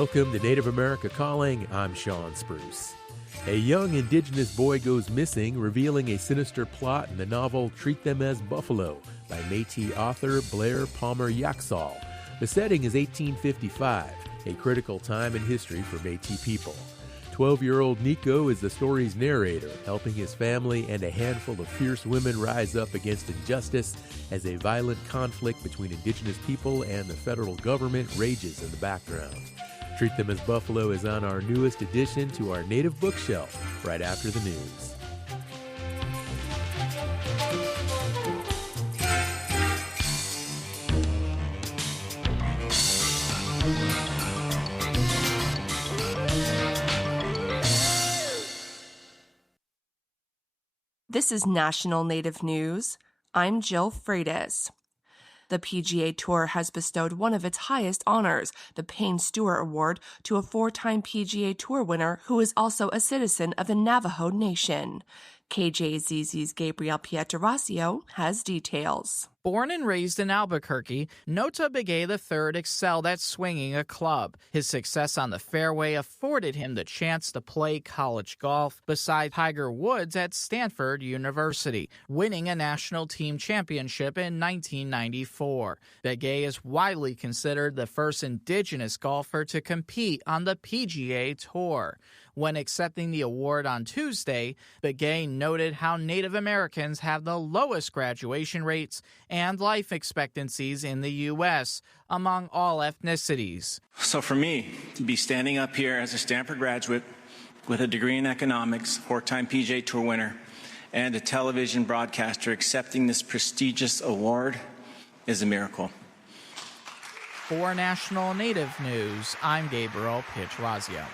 Welcome to Native America Calling. I'm Sean Spruce. A young indigenous boy goes missing, revealing a sinister plot in the novel Treat Them as Buffalo by Métis author Blair Yoxall. The setting is 1855, a critical time in history for Métis people. 12-year-old Nico is the story's narrator, helping his family and a handful of fierce women rise up against injustice as a violent conflict between indigenous people and the federal government rages in the background. Treat Them as Buffalo is on our newest addition to our native bookshelf right after the news. This is National Native News. I'm Jill Freitas. The PGA Tour has bestowed one of its highest honors, the Payne Stewart Award, to a four-time PGA Tour winner who is also a citizen of the Navajo Nation. KJZZ's Gabriel Pietrasio has details. Born and raised in Albuquerque, Nota Begay III excelled at swinging a club. His success on the fairway afforded him the chance to play college golf beside Tiger Woods at Stanford University, winning a national team championship in 1994. Begay is widely considered the first indigenous golfer to compete on the PGA Tour. When accepting the award on Tuesday, Begay noted how Native Americans have the lowest graduation rates and life expectancies in the U.S. among all ethnicities. So for me, to be standing up here as a Stanford graduate with a degree in economics, four-time PGA Tour winner, and a television broadcaster accepting this prestigious award is a miracle. For National Native News, I'm Gabriel Pietrasio.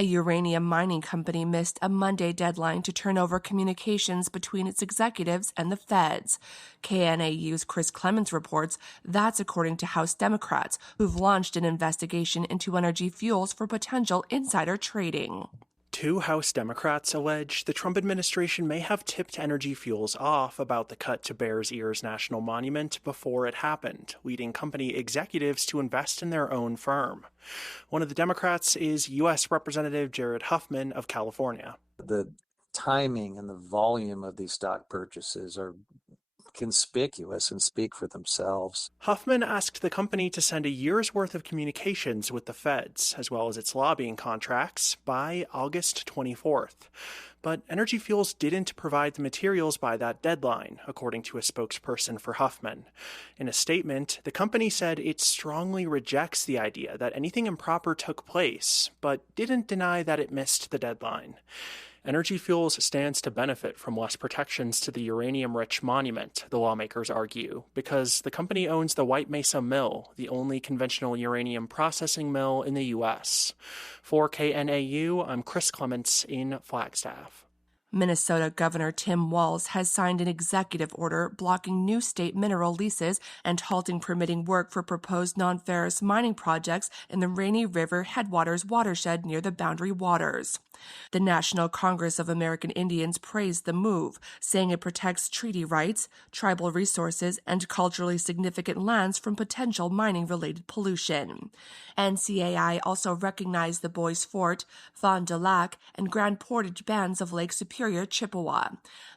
A uranium mining company missed a Monday deadline to turn over communications between its executives and the feds. KNAU's Chris Clemens reports that's according to House Democrats, who've launched an investigation into Energy Fuels for potential insider trading. Two House Democrats allege the Trump administration may have tipped Energy Fuels off about the cut to Bears Ears National Monument before it happened, leading company executives to invest in their own firm. One of the Democrats is U.S. Representative Jared Huffman of California. The timing and the volume of these stock purchases are conspicuous and speak for themselves. Huffman asked the company to send a year's worth of communications with the feds, as well as its lobbying contracts, by August 24th. But Energy Fuels didn't provide the materials by that deadline, according to a spokesperson for Huffman. In a statement, the company said it strongly rejects the idea that anything improper took place, but didn't deny that it missed the deadline. Energy Fuels stands to benefit from less protections to the uranium-rich monument, the lawmakers argue, because the company owns the White Mesa Mill, the only conventional uranium processing mill in the U.S. For KNAU, I'm Chris Clements in Flagstaff. Minnesota Governor Tim Walz has signed an executive order blocking new state mineral leases and halting permitting work for proposed non-ferrous mining projects in the Rainy River Headwaters watershed near the Boundary Waters. The National Congress of American Indians praised the move, saying it protects treaty rights, tribal resources, and culturally significant lands from potential mining-related pollution. NCAI also recognized the Bois Forte, Fond du Lac, and Grand Portage bands of Lake Superior, Chippewa.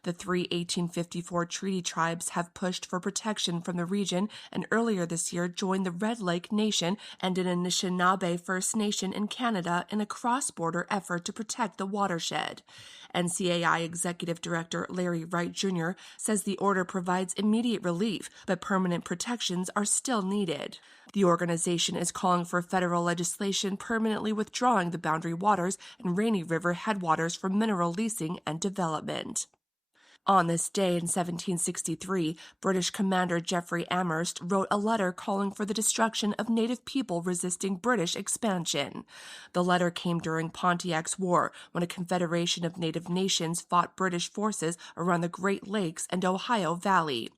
The three 1854 treaty tribes have pushed for protection from the region and earlier this year joined the Red Lake Nation and an Anishinaabe First Nation in Canada in a cross-border effort to protect the watershed. NCAI Executive Director Larry Wright Jr. says the order provides immediate relief, but permanent protections are still needed. The organization is calling for federal legislation permanently withdrawing the Boundary Waters and Rainy River headwaters from mineral leasing and development. On this day in 1763, British Commander Geoffrey Amherst wrote a letter calling for the destruction of native people resisting British expansion. The letter came during Pontiac's War, when a confederation of native nations fought British forces around the Great Lakes and Ohio Valley.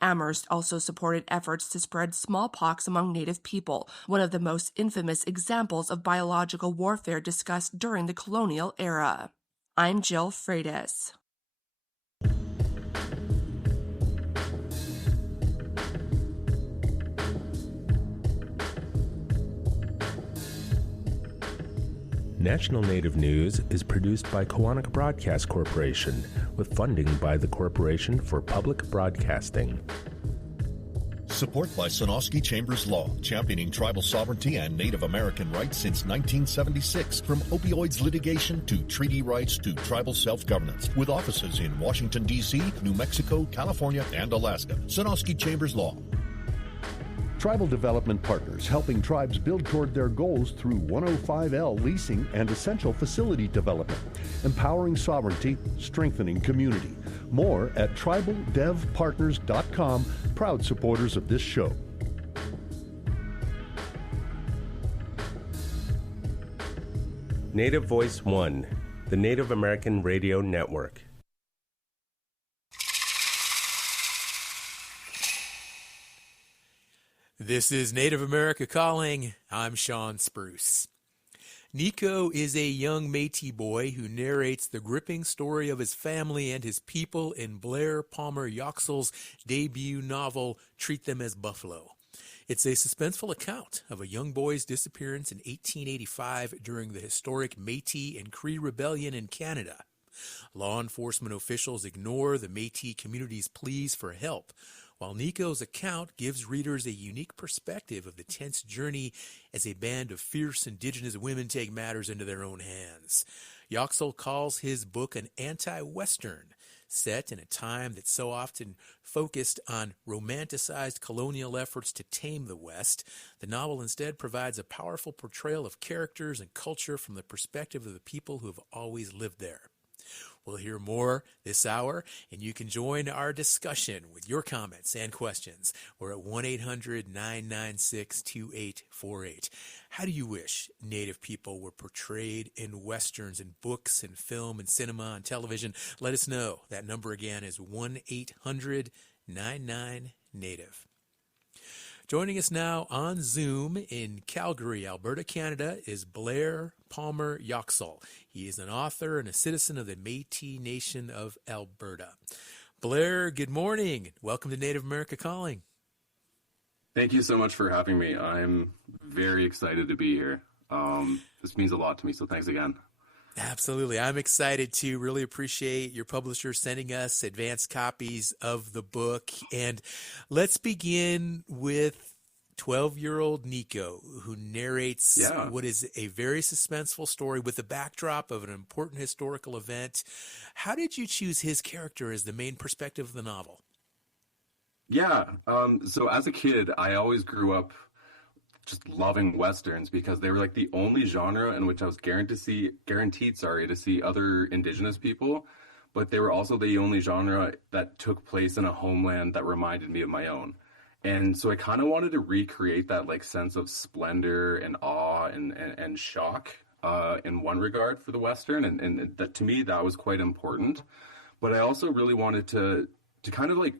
Amherst also supported efforts to spread smallpox among native people, one of the most infamous examples of biological warfare discussed during the colonial era. I'm Jill Freitas. National Native News is produced by Koahnic Broadcast Corporation with funding by the Corporation for Public Broadcasting. Support by Sonosky Chambers Law, championing tribal sovereignty and Native American rights since 1976. From opioids litigation to treaty rights to tribal self-governance. With offices in Washington, D.C., New Mexico, California, and Alaska. Sonosky Chambers Law. Tribal Development Partners, helping tribes build toward their goals through 105L leasing and essential facility development. Empowering sovereignty, strengthening community. More at tribaldevpartners.com, proud supporters of this show. Native Voice One, the Native American Radio Network. This is Native America Calling. I'm Sean Spruce. Nico is a young Métis boy who narrates the gripping story of his family and his people in Blair Palmer Yoxall's debut novel, Treat Them as Buffalo. It's a suspenseful account of a young boy's disappearance in 1885 during the historic Métis and Cree Rebellion in Canada. Law enforcement officials ignore the Métis community's pleas for help, while Nico's account gives readers a unique perspective of the tense journey as a band of fierce Indigenous women take matters into their own hands. Yoxall calls his book an anti-Western, set in a time that so often focused on romanticized colonial efforts to tame the West. The novel instead provides a powerful portrayal of characters and culture from the perspective of the people who have always lived there. We'll hear more this hour, and you can join our discussion with your comments and questions. We're at 1-800-996-2848. How do you wish Native people were portrayed in Westerns, in books, and film, and cinema, and television? Let us know. That number again is 1-800-99-NATIVE. Joining us now on Zoom in Calgary, Alberta, Canada, is Blair Palmer Yoxall. He is an author and a citizen of the Métis Nation of Alberta. Blair, good morning. Welcome to Native America Calling. Thank you so much for having me. I'm very excited to be here. This means a lot to me, so thanks again. Absolutely. I'm excited to really appreciate your publisher sending us advanced copies of the book. And let's begin with 12-year-old Nico, who narrates what is a very suspenseful story with the backdrop of an important historical event. How did you choose his character as the main perspective of the novel? So as a kid, I always grew up just loving Westerns because they were like the only genre in which I was guaranteed to see other Indigenous people, but they were also the only genre that took place in a homeland that reminded me of my own. And so I kind of wanted to recreate that like sense of splendor and awe and shock in one regard for the Western, and that to me that was quite important. But I also really wanted to kind of like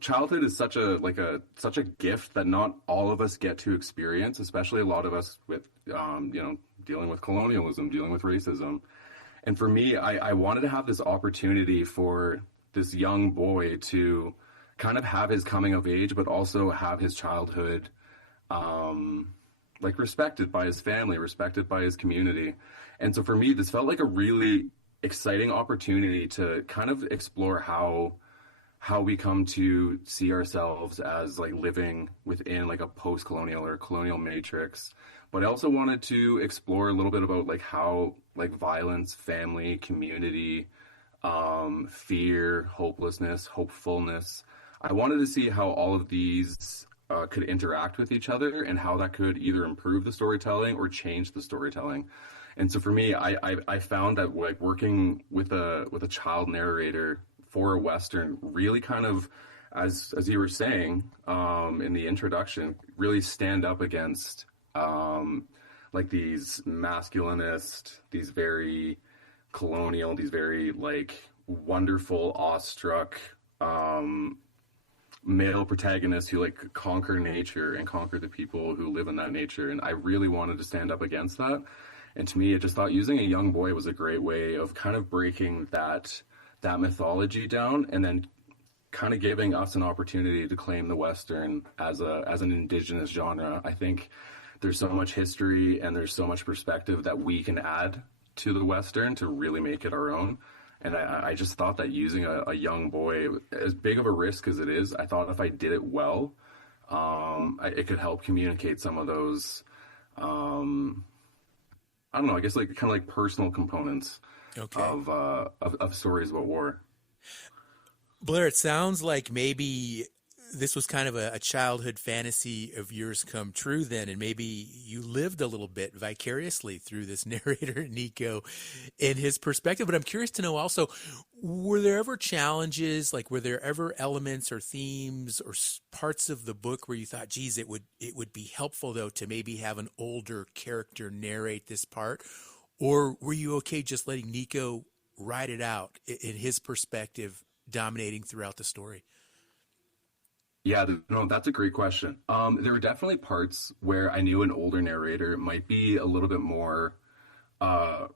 childhood is such a gift that not all of us get to experience, especially a lot of us with, dealing with colonialism, dealing with racism. And for me, I wanted to have this opportunity for this young boy to kind of have his coming of age, but also have his childhood, respected by his family, respected by his community. And so for me, this felt like a really exciting opportunity to kind of explore how we come to see ourselves as like living within like a post-colonial or colonial matrix. But I also wanted to explore a little bit about like how like violence, family, community, fear, hopelessness, hopefulness. I wanted to see how all of these could interact with each other and how that could either improve the storytelling or change the storytelling. And so for me, I found that like working with a child narrator for a Western really kind of, as you were saying in the introduction, really stand up against like these masculinist, these very colonial, these very like wonderful, awestruck male protagonists who like conquer nature and conquer the people who live in that nature. And I really wanted to stand up against that. And to me, I just thought using a young boy was a great way of kind of breaking that mythology down and then kind of giving us an opportunity to claim the Western as an Indigenous genre. I think there's so much history and there's so much perspective that we can add to the Western to really make it our own. And I just thought that using a young boy, as big of a risk as it is, I thought if I did it well, it could help communicate some of those, I don't know, I guess like kind of like personal components of stories about war. Blair, it sounds like maybe this was kind of a childhood fantasy of yours come true then, and maybe you lived a little bit vicariously through this narrator, Nico, in his perspective. But I'm curious to know also, were there ever challenges, like were there ever elements or themes or parts of the book where you thought, geez, it would be helpful, though, to maybe have an older character narrate this part? Or were you okay just letting Nico write it out in his perspective, dominating throughout the story? Yeah, no, that's a great question. There were definitely parts where I knew an older narrator might be a little bit more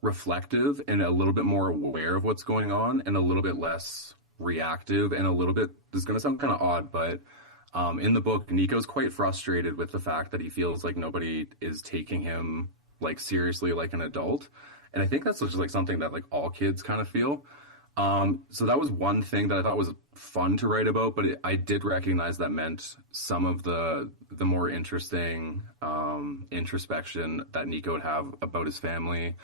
reflective and a little bit more aware of what's going on and a little bit less reactive and a little bit, this is going to sound kind of odd, but in the book, Nico's quite frustrated with the fact that he feels like nobody is taking him like seriously like an adult. And I think that's just like something that like all kids kind of feel. So that was one thing that I thought was fun to write about, but I did recognize that meant some of the more interesting introspection that Nico would have about his family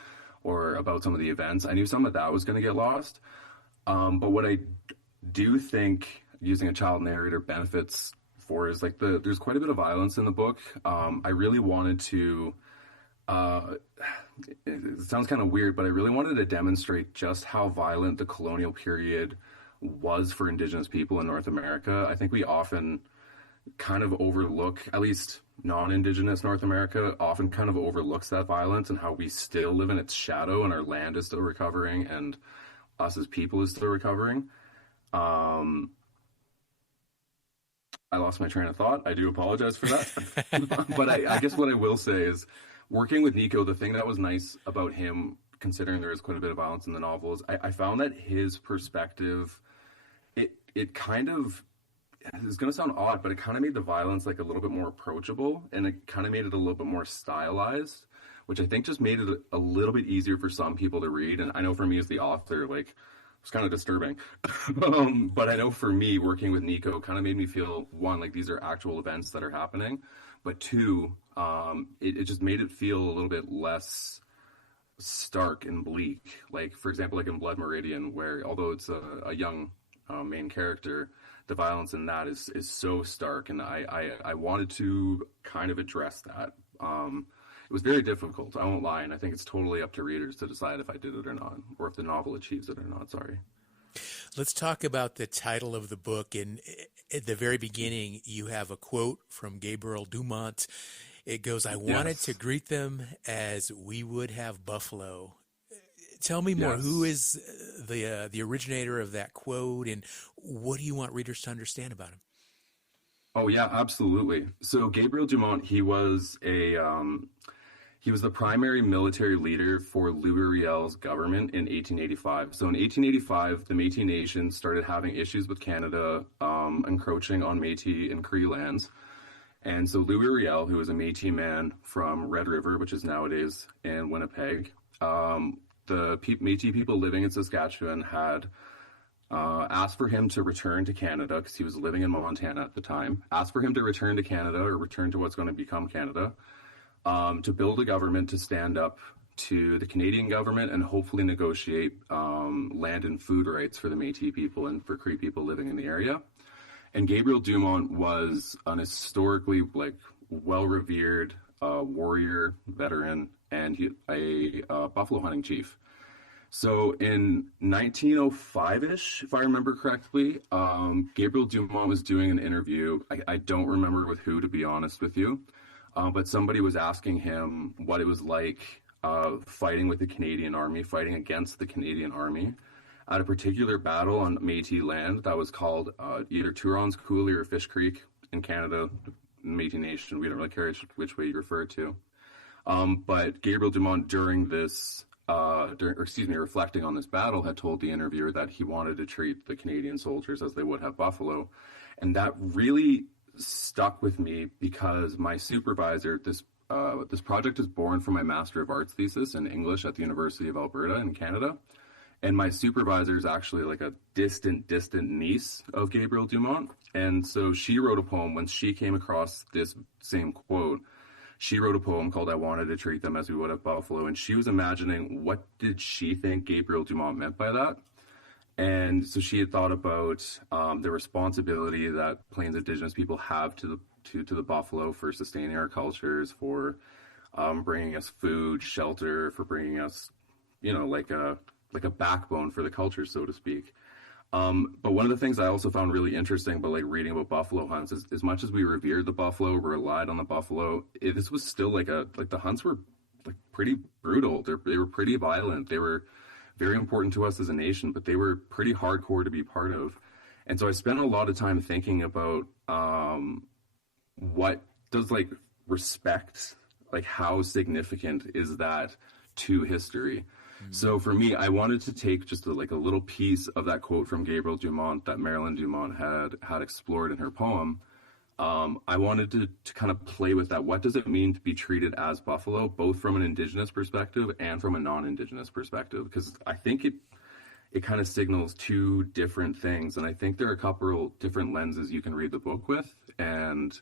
or about some of the events. I knew some of that was going to get lost. But what I do think using a child narrator benefits for is like there's quite a bit of violence in the book. I really wanted to it sounds kind of weird, but I really wanted to demonstrate just how violent the colonial period was for Indigenous people in North America. I think we often kind of overlook, at least non-Indigenous North America, often kind of overlooks that violence and how we still live in its shadow and our land is still recovering and us as people is still recovering. I lost my train of thought. I do apologize for that. But I guess what I will say is, working with Nico, the thing that was nice about him, considering there is quite a bit of violence in the novel, is I found that his perspective, it kind of, it's going to sound odd, but it kind of made the violence like a little bit more approachable, and it kind of made it a little bit more stylized, which I think just made it a little bit easier for some people to read. And I know for me as the author, like, it's kind of disturbing. But I know for me, working with Nico kind of made me feel, one, like these are actual events that are happening, but two, it just made it feel a little bit less stark and bleak. Like, for example, like in Blood Meridian, where although it's a young main character, the violence in that is so stark, and I wanted to kind of address that. It was very difficult, I won't lie, and I think it's totally up to readers to decide if I did it or not, or if the novel achieves it or not, sorry. Let's talk about the title of the book. And at the very beginning, you have a quote from Gabriel Dumont. It goes, "I wanted to greet them as we would have buffalo." Tell me more. Who is the originator of that quote, and what do you want readers to understand about him? Oh, yeah, absolutely. So Gabriel Dumont, he was the primary military leader for Louis Riel's government in 1885. So in 1885, the Métis Nation started having issues with Canada encroaching on Métis and Cree lands. And so Louis Riel, who was a Métis man from Red River, which is nowadays in Winnipeg, the Métis people living in Saskatchewan had asked for him to return to Canada because he was living in Montana at the time, asked for him to return to Canada or return to what's going to become Canada, to build a government to stand up to the Canadian government and hopefully negotiate land and food rights for the Métis people and for Cree people living in the area. And Gabriel Dumont was an historically well-revered warrior, veteran, and a buffalo hunting chief. So in 1905-ish, if I remember correctly, Gabriel Dumont was doing an interview. I don't remember with who, to be honest with you, but somebody was asking him what it was like fighting with the Canadian Army, fighting against the Canadian Army at a particular battle on Métis land that was called either Turon's Coulee or Fish Creek in Canada, Métis Nation. We don't really care which way you refer to. But Gabriel Dumont, during this, reflecting on this battle, had told the interviewer that he wanted to treat the Canadian soldiers as they would have buffalo. And that really stuck with me because my supervisor, this this project is born from my Master of Arts thesis in English at the University of Alberta in Canada. And my supervisor is actually like a distant niece of Gabriel Dumont. And so she wrote a poem when she came across this same quote. She wrote a poem called I Wanted to Treat Them as We Would at Buffalo. And she was imagining what did she think Gabriel Dumont meant by that. And so she had thought about the responsibility that Plains Indigenous people have to the buffalo for sustaining our cultures, for bringing us food, shelter, for bringing us, like a backbone for the culture, so to speak. But one of the things I also found really interesting about like reading about buffalo hunts is as much as we revered the buffalo, relied on the buffalo, this was still like the hunts were like pretty brutal. They were pretty violent. They were very important to us as a nation, but they were pretty hardcore to be part of. And so I spent a lot of time thinking about what does like respect, like how significant is that to history? So for me, I wanted to take just a little piece of that quote from Gabriel Dumont that Marilyn Dumont had explored in her poem. I wanted to kind of play with that. What does it mean to be treated as buffalo, both from an Indigenous perspective and from a non-Indigenous perspective? Because I think it kind of signals two different things. And I think there are a couple different lenses you can read the book with. And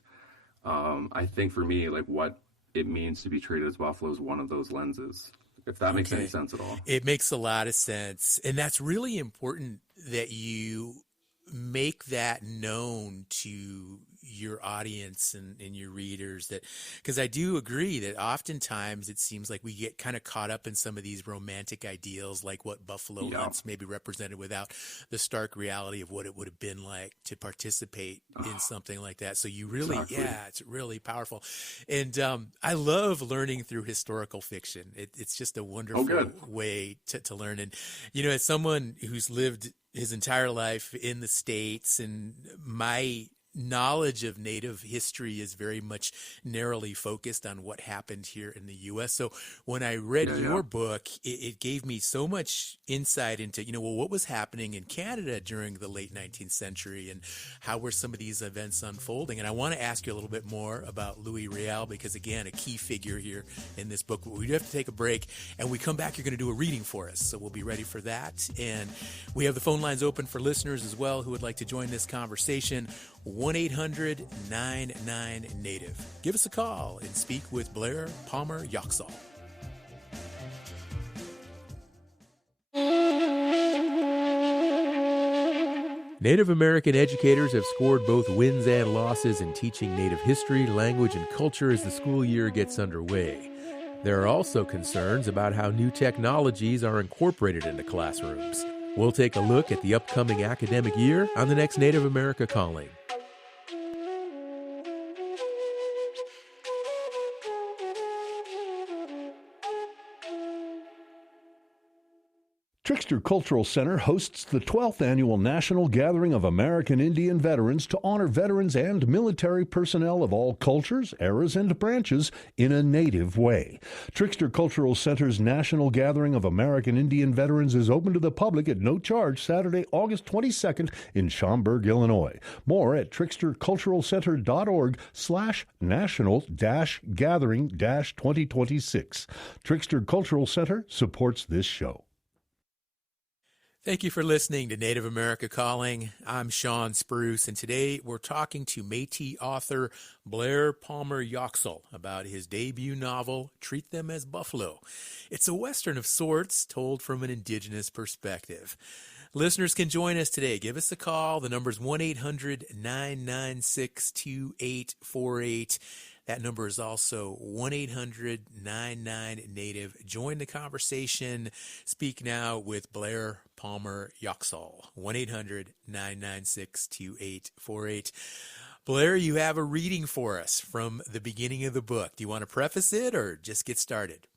I think for me, like what it means to be treated as buffalo is one of those lenses. If that makes any sense at all. It makes a lot of sense. And that's really important that you make that known to your audience and your readers, that because I do agree that oftentimes it seems like we get kind of caught up in some of these romantic ideals, like what buffalo hunts maybe represented, without the stark reality of what it would have been like to participate in something like that. So you really, it's really powerful. And I love learning through historical fiction. It's just a wonderful way to learn. And, as someone who's lived his entire life in the States, and my knowledge of Native history is very much narrowly focused on what happened here in the U.S. So when I read your book, it gave me so much insight into, what was happening in Canada during the late 19th century and how were some of these events unfolding. And I want to ask you a little bit more about Louis Riel, because, again, a key figure here in this book. We do have to take a break, and when we come back, you're going to do a reading for us. So we'll be ready for that. And we have the phone lines open for listeners as well who would like to join this conversation. 1-800-99-NATIVE. Give us a call and speak with Blair Palmer Yoxall. Native American educators have scored both wins and losses in teaching Native history, language, and culture as the school year gets underway. There are also concerns about how new technologies are incorporated into classrooms. We'll take a look at the upcoming academic year on the next Native America Calling. Trickster Cultural Center hosts the 12th Annual National Gathering of American Indian Veterans to honor veterans and military personnel of all cultures, eras, and branches in a Native way. Trickster Cultural Center's National Gathering of American Indian Veterans is open to the public at no charge Saturday, August 22nd in Schaumburg, Illinois. More at tricksterculturalcenter.org/national-gathering-2026. Trickster Cultural Center supports this show. Thank you for listening to Native America Calling. I'm Sean Spruce, and today we're talking to Métis author Blair Palmer Yoxall about his debut novel, Treat Them as Buffalo. It's a Western of sorts, told from an Indigenous perspective. Listeners can join us today. Give us a call. The number's 1-800-996-2848. That number is also 1-800-99-NATIVE. Join the conversation. Speak now with Blair Palmer Yoxall. 1-800-996-2848. Blair, you have a reading for us from the beginning of the book. Do you want to preface it or just get started?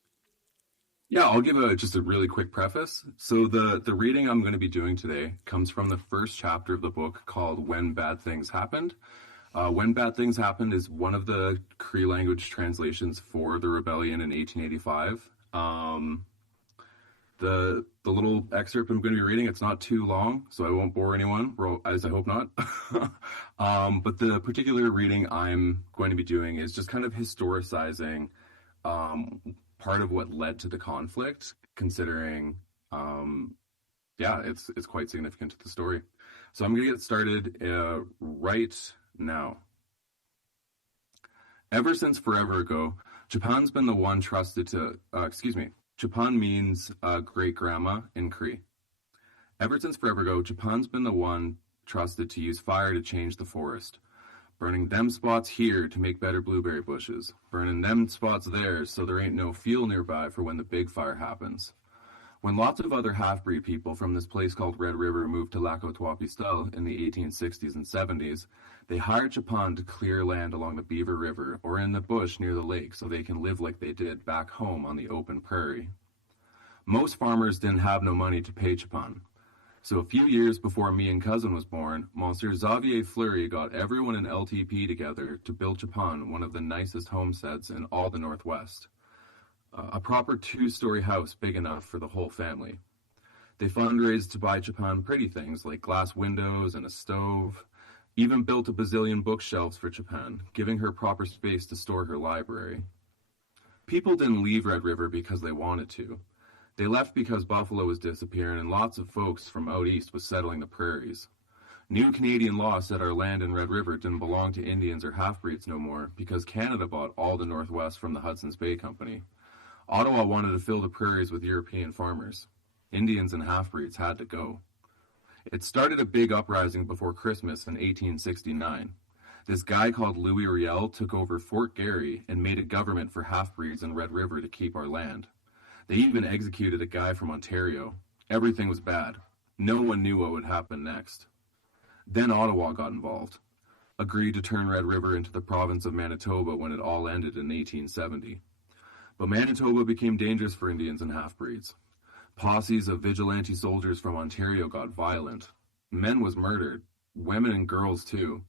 Yeah, I'll give just a really quick preface. So the reading I'm going to be doing today comes from the first chapter of the book called When Bad Things Happened. When Bad Things Happened is one of the Cree language translations for the rebellion in 1885. The little excerpt I'm going to be reading, it's not too long, so I won't bore anyone, as I hope not. But the particular reading I'm going to be doing is just kind of historicizing part of what led to the conflict, considering, it's quite significant to the story. So I'm going to get started right now. Ever since forever ago, Japan's been the one trusted to, Japan means great-grandma in Cree. Ever since forever ago, Japan's been the one trusted to use fire to change the forest. Burning them spots here to make better blueberry bushes. Burning them spots there so there ain't no fuel nearby for when the big fire happens. When lots of other half-breed people from this place called Red River moved to Lac Tuapistel in the 1860s and 70s, they hired Japan to clear land along the Beaver River or in the bush near the lake so they can live like they did back home on the open prairie. Most farmers didn't have no money to pay Japan. So a few years before me and cousin was born, Monsieur Xavier Fleury got everyone in LTP together to build Japan one of the nicest homesteads in all the Northwest. A proper 2-story house big enough for the whole family. They fundraised to buy Japan pretty things like glass windows and a stove, even built a bazillion bookshelves for Japan, giving her proper space to store her library. People didn't leave Red River because they wanted to. They left because buffalo was disappearing and lots of folks from out east was settling the prairies. New Canadian law said our land in Red River didn't belong to Indians or half-breeds no more because Canada bought all the Northwest from the Hudson's Bay Company. Ottawa wanted to fill the prairies with European farmers. Indians and half-breeds had to go. It started a big uprising before Christmas in 1869. This guy called Louis Riel took over Fort Garry and made a government for half-breeds in Red River to keep our land. They even executed a guy from Ontario. Everything was bad. No one knew what would happen next. Then Ottawa got involved, agreed to turn Red River into the province of Manitoba when it all ended in 1870. But Manitoba became dangerous for Indians and half-breeds. Posses of vigilante soldiers from Ontario got violent. Men was murdered, women and girls too.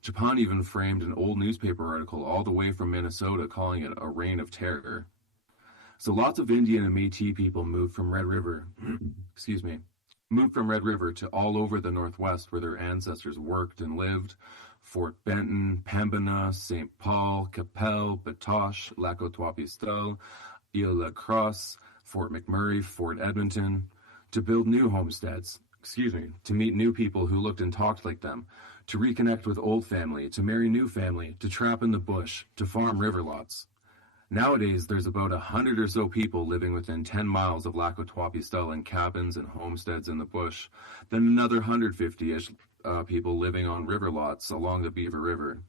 Japan even framed an old newspaper article all the way from Minnesota calling it a reign of terror. So lots of Indian and Métis people moved from Red River, to all over the Northwest where their ancestors worked and lived. Fort Benton, Pembina, St. Paul, Qu'Appelle, Batoche, Lac Tuapistel, Île-la-Crosse, Fort McMurray, Fort Edmonton, to build new homesteads, to meet new people who looked and talked like them, to reconnect with old family, to marry new family, to trap in the bush, to farm river lots. Nowadays, there's about 100 or so people living within 10 miles of Lac Tuapistel in cabins and homesteads in the bush, then another 150-ish people living on river lots along the Beaver River.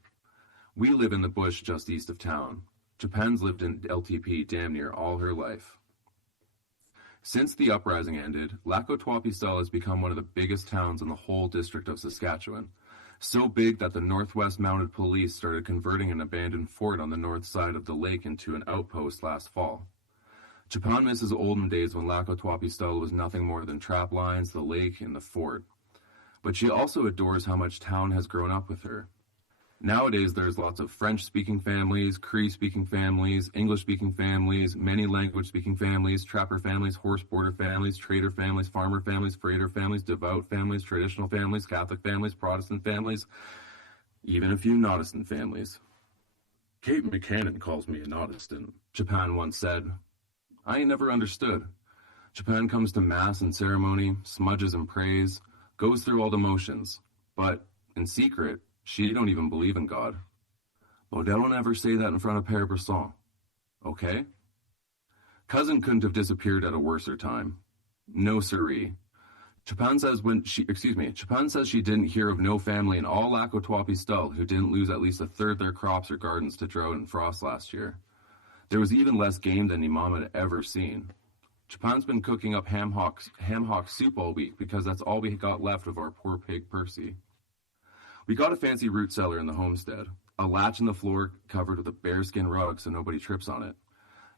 We live in the bush just east of town. Japan's lived in LTP damn near all her life. Since the uprising ended, Lac Tuapistel has become one of the biggest towns in the whole district of Saskatchewan. So big that the Northwest Mounted Police started converting an abandoned fort on the north side of the lake into an outpost last fall. Japan misses olden days when Lac Tuapistel was nothing more than trap lines, the lake, and the fort. But she also adores how much town has grown up with her. Nowadays, there's lots of French-speaking families, Cree-speaking families, English-speaking families, many language-speaking families, trapper families, horse border families, trader families, farmer families, freighter families, devout families, traditional families, Catholic families, Protestant families, even a few Nodistant families. Kate McCannon calls me a Nodistant, Japan once said. I ain't never understood. Japan comes to mass and ceremony, smudges and prays, goes through all the motions, but, in secret, she don't even believe in God. Baudel will never say that in front of Père Brisson. Okay? Cousin couldn't have disappeared at a worser time. No siree. Japan says she didn't hear of no family in all Lac Tuapistel who didn't lose at least a third their crops or gardens to drought and frost last year. There was even less game than Imam had ever seen. Japan's been cooking up ham hock soup all week because that's all we got left of our poor pig Percy. We got a fancy root cellar in the homestead, a latch in the floor covered with a bearskin rug so nobody trips on it.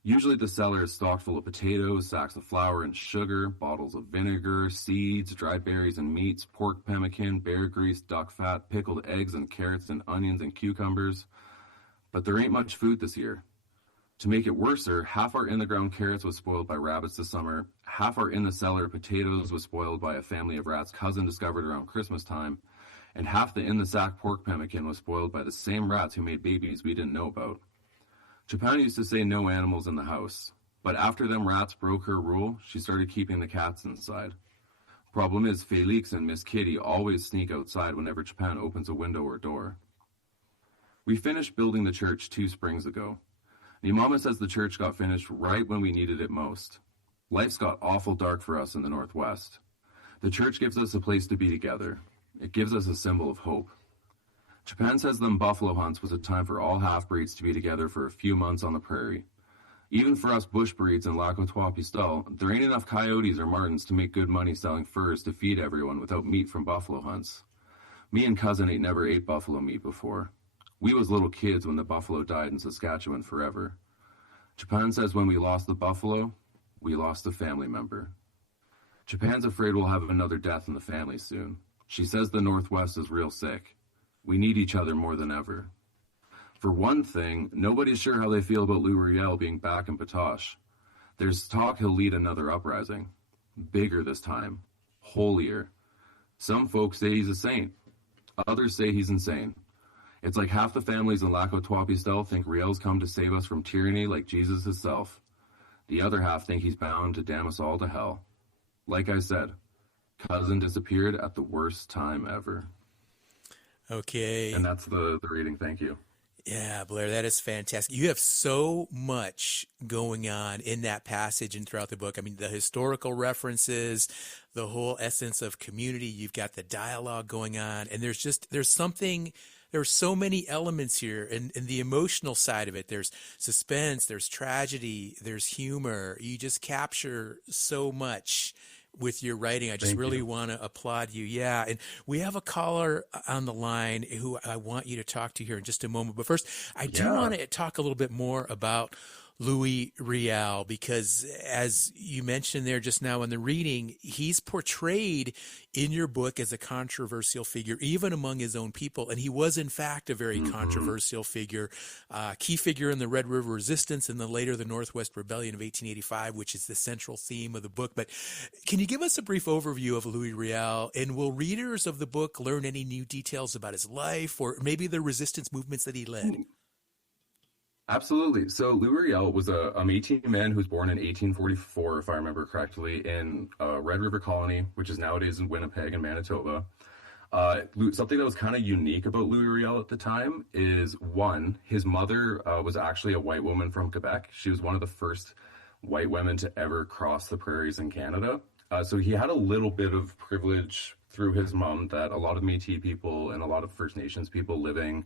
Usually the cellar is stocked full of potatoes, sacks of flour and sugar, bottles of vinegar, seeds, dried berries and meats, pork pemmican, bear grease, duck fat, pickled eggs and carrots and onions and cucumbers. But there ain't much food this year. To make it worser, half our in-the-ground carrots was spoiled by rabbits this summer, half our in-the-cellar potatoes was spoiled by a family of rats cousin discovered around Christmas time, and half the in-the-sack pork pemmican was spoiled by the same rats who made babies we didn't know about. Japan used to say no animals in the house, but after them rats broke her rule, she started keeping the cats inside. Problem is, Felix and Miss Kitty always sneak outside whenever Japan opens a window or door. We finished building the church 2 springs ago. Me mama says the church got finished right when we needed it most. Life's got awful dark for us in the Northwest. The church gives us a place to be together. It gives us a symbol of hope. Japan says them buffalo hunts was a time for all half-breeds to be together for a few months on the prairie. Even for us bush breeds in Lac Pistol, there ain't enough coyotes or martens to make good money selling furs to feed everyone without meat from buffalo hunts. Me and cousin ain't never ate buffalo meat before. We was little kids when the buffalo died in Saskatchewan forever. Japan says when we lost the buffalo, we lost a family member. Japan's afraid we'll have another death in the family soon. She says the Northwest is real sick. We need each other more than ever. For one thing, nobody's sure how they feel about Lou Riel being back in Patoche. There's talk he'll lead another uprising. Bigger this time. Holier. Some folks say he's a saint. Others say he's insane. It's like half the families in Lac Pistol think Riel's come to save us from tyranny like Jesus himself. The other half think he's bound to damn us all to hell. Like I said, cousin disappeared at the worst time ever. Okay. And that's the reading. Thank you. Yeah, Blair, that is fantastic. You have so much going on in that passage and throughout the book. I mean, the historical references, the whole essence of community. You've got the dialogue going on, and there's so many elements here, and the emotional side of it. There's suspense, there's tragedy, there's humor. You just capture so much with your writing. I just really want to applaud you. Yeah. And we have a caller on the line who I want you to talk to here in just a moment. But first, I do want to talk a little bit more about Louis Riel, because as you mentioned there just now in the reading, he's portrayed in your book as a controversial figure, even among his own people. And he was, in fact, a very controversial figure, key figure in the Red River Resistance and then later the Northwest Rebellion of 1885, which is the central theme of the book. But can you give us a brief overview of Louis Riel? And will readers of the book learn any new details about his life or maybe the resistance movements that he led? Absolutely. So Louis Riel was a Métis man who was born in 1844, if I remember correctly, in Red River Colony, which is nowadays in Winnipeg and Manitoba. Something that was kind of unique about Louis Riel at the time is, one, his mother was actually a white woman from Quebec. She was one of the first white women to ever cross the prairies in Canada. So he had a little bit of privilege through his mom that a lot of Métis people and a lot of First Nations people living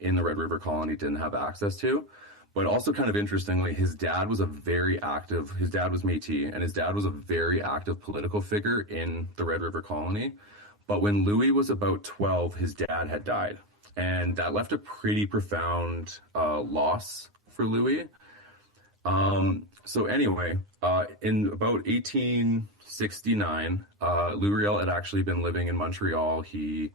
in the Red River Colony didn't have access to. But also kind of interestingly, his dad was his dad was Métis, and his dad was a very active political figure in the Red River Colony. But when Louis was about 12, his dad had died. And that left a pretty profound loss for Louis. So anyway, in about 1869, Louis Riel had actually been living in Montreal. He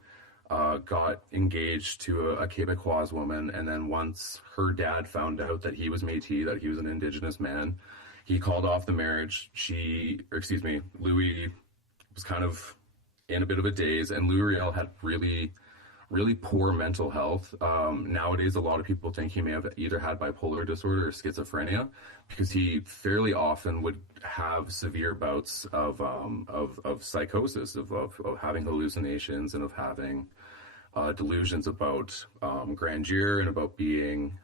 got engaged to a Quebecois woman, and then once her dad found out that he was Métis, that he was an Indigenous man, he called off the marriage. Louis was kind of in a bit of a daze, and Louis Riel had really, really poor mental health. Nowadays, a lot of people think he may have either had bipolar disorder or schizophrenia, because he fairly often would have severe bouts of psychosis, of having hallucinations and of having delusions about grandeur and about being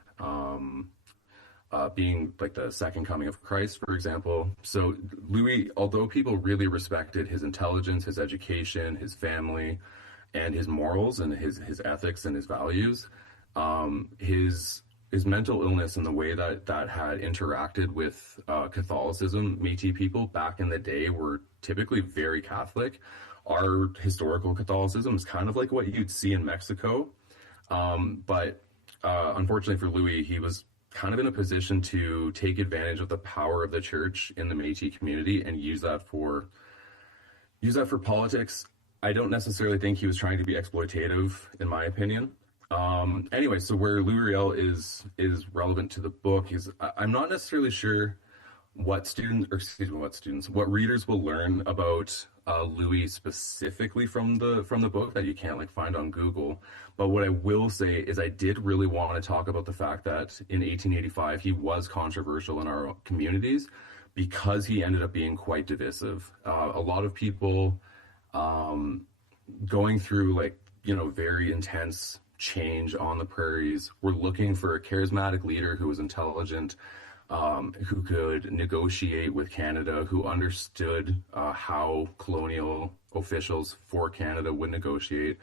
like the second coming of Christ, for example. So Louis, although people really respected his intelligence, his education, his family, and his morals and his ethics and his values, his mental illness and the way that had interacted with Catholicism, Métis people back in the day were typically very Catholic. Our historical Catholicism is kind of like what you'd see in Mexico. But unfortunately for Louis, he was kind of in a position to take advantage of the power of the church in the Métis community and use that for politics. I don't necessarily think he was trying to be exploitative, in my opinion. Anyway, so where Louis Riel is relevant to the book is, I'm not necessarily sure what readers will learn about Louis specifically from the book that you can't like find on Google. But what I will say is I did really want to talk about the fact that in 1885 he was controversial in our communities because he ended up being quite divisive. A lot of people going through like, you know, very intense change on the prairies were looking for a charismatic leader who was intelligent, who could negotiate with Canada, who understood how colonial officials for Canada would negotiate.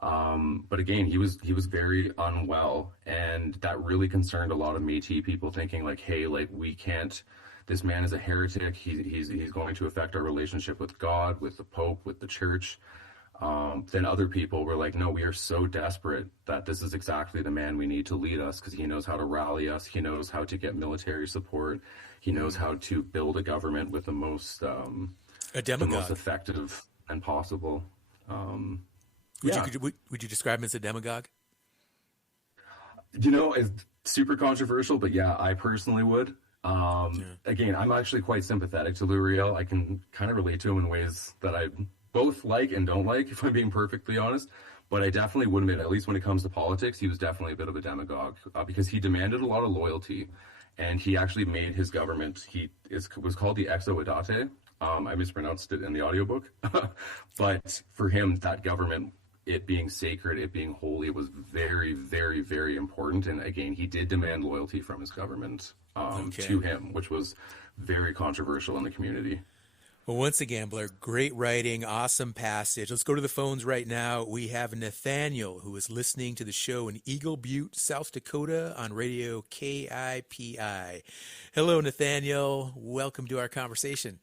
But again, he was very unwell, and that really concerned a lot of Métis people, thinking like, hey, like we can't. This man is a heretic. He's going to affect our relationship with God, with the Pope, with the Church. Then other people were like, no, we are so desperate that this is exactly the man we need to lead us, because he knows how to rally us. He knows how to get military support. He knows how to build a government with the most effective and possible. Would you describe him as a demagogue? You know, it's super controversial, but yeah, I personally would. Again, I'm actually quite sympathetic to Lou Riel. I can kind of relate to him in ways that I both like and don't like, if I'm being perfectly honest. But I definitely would admit, at least when it comes to politics, he was definitely a bit of a demagogue because he demanded a lot of loyalty, and he actually made his government. Was called the Exo Edate. I mispronounced it in the audiobook, but for him, that government, it being sacred, it being holy, was very, very, very important. And again, he did demand loyalty from his government to him, which was very controversial in the community. Well, once again, Blair, great writing, awesome passage. Let's go to the phones right now. We have Nathaniel, who is listening to the show in Eagle Butte, South Dakota, on radio KIPI. Hello, Nathaniel. Welcome to our conversation.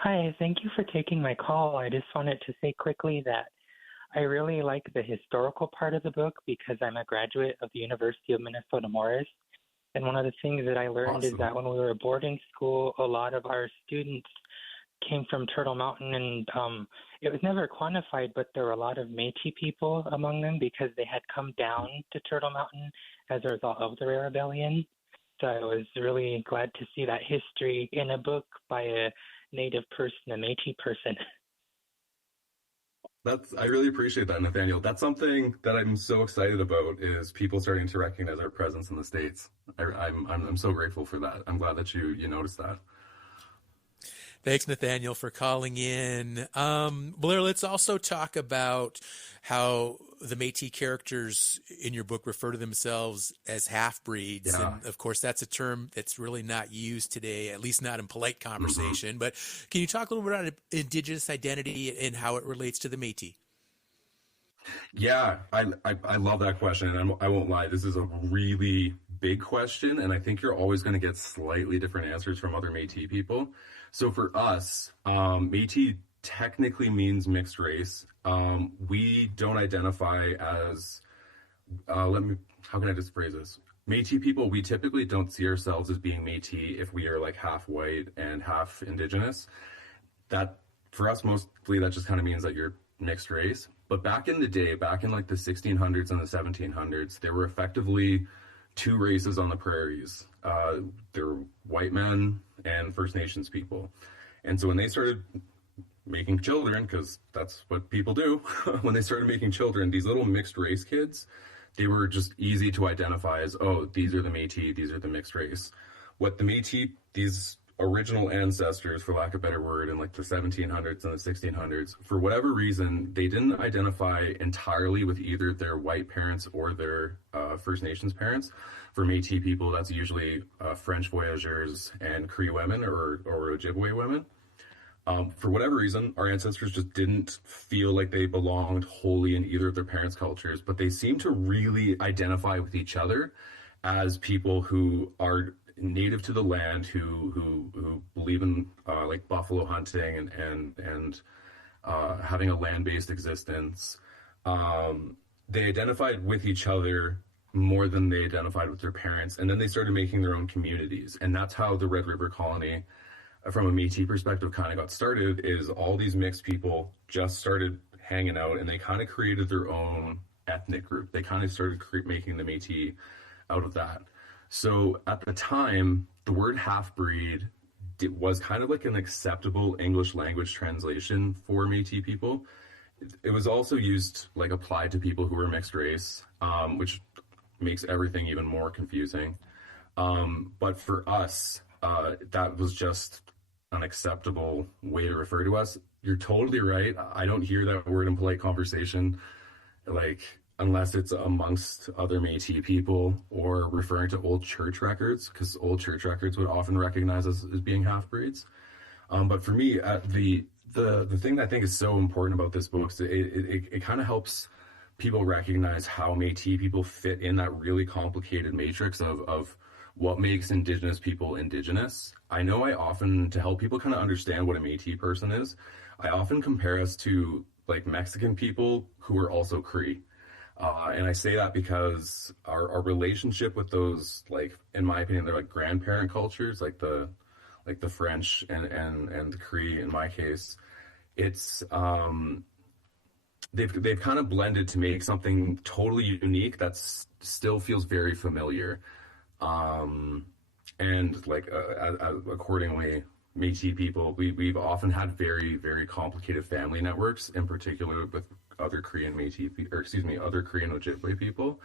Hi, thank you for taking my call. I just wanted to say quickly that I really like the historical part of the book because I'm a graduate of the University of Minnesota Morris. And one of the things that I learned is that when we were at boarding school, a lot of our students came from Turtle Mountain, and it was never quantified, but there were a lot of Métis people among them because they had come down to Turtle Mountain as a result of the Rare Rebellion. So I was really glad to see that history in a book by a Native person, a Métis person. I really appreciate that, Nathaniel. That's something that I'm so excited about, is people starting to recognize our presence in the States. I'm so grateful for that. I'm glad that you noticed that. Thanks, Nathaniel, for calling in. Blair, let's also talk about how the Métis characters in your book refer to themselves as half-breeds. Yeah. And, of course, that's a term that's really not used today, at least not in polite conversation. Mm-hmm. But can you talk a little bit about Indigenous identity and how it relates to the Métis? Yeah, I love that question. And I won't lie, this is a really big question. And I think you're always going to get slightly different answers from other Métis people. So for us, Métis technically means mixed race. We don't identify as, how can I just phrase this? Métis people, we typically don't see ourselves as being Métis if we are like half white and half Indigenous. That, for us, mostly that just kind of means that you're mixed race. But back in the day, back in like the 1600s and the 1700s, there were effectively two races on the prairies. There were white men and First Nations people. And so when they started making children, because that's what people do, when they started making children, these little mixed race kids, they were just easy to identify as, oh, these are the Métis, these are the mixed race. What the Métis, these original ancestors, for lack of a better word, in like the 1700s and the 1600s, for whatever reason, they didn't identify entirely with either their white parents or their First Nations parents. For Métis people, that's usually French voyageurs and Cree women or Ojibwe women. For whatever reason, our ancestors just didn't feel like they belonged wholly in either of their parents' cultures, but they seem to really identify with each other as people who are native to the land, who believe in like buffalo hunting and having a land-based existence. They identified with each other more than they identified with their parents, and then they started making their own communities, and that's how the Red River Colony, from a Métis perspective, kind of got started. Is all these mixed people just started hanging out, and they kind of created their own ethnic group. They kind of started making the Métis out of that. So at the time, the word half-breed was kind of like an acceptable English language translation for Métis people. It was also used, like, applied to people who were mixed race, which makes everything even more confusing. But for us, that was just an acceptable way to refer to us. You're totally right. I don't hear that word in polite conversation, like, unless it's amongst other Métis people or referring to old church records, because old church records would often recognize us as being half-breeds. But for me, the thing that I think is so important about this book is it kind of helps people recognize how Métis people fit in that really complicated matrix of what makes Indigenous people Indigenous. I know I often, to help people kind of understand what a Métis person is, I often compare us to, like, Mexican people who are also Cree. And I say that because our relationship with those, like, in my opinion, they're like grandparent cultures, like the French and the Cree in my case. It's they've kind of blended to make something totally unique that still feels very familiar. And like accordingly, Métis people, we've often had very, very complicated family networks, in particular with other Cree and other Cree and Ojibwe people.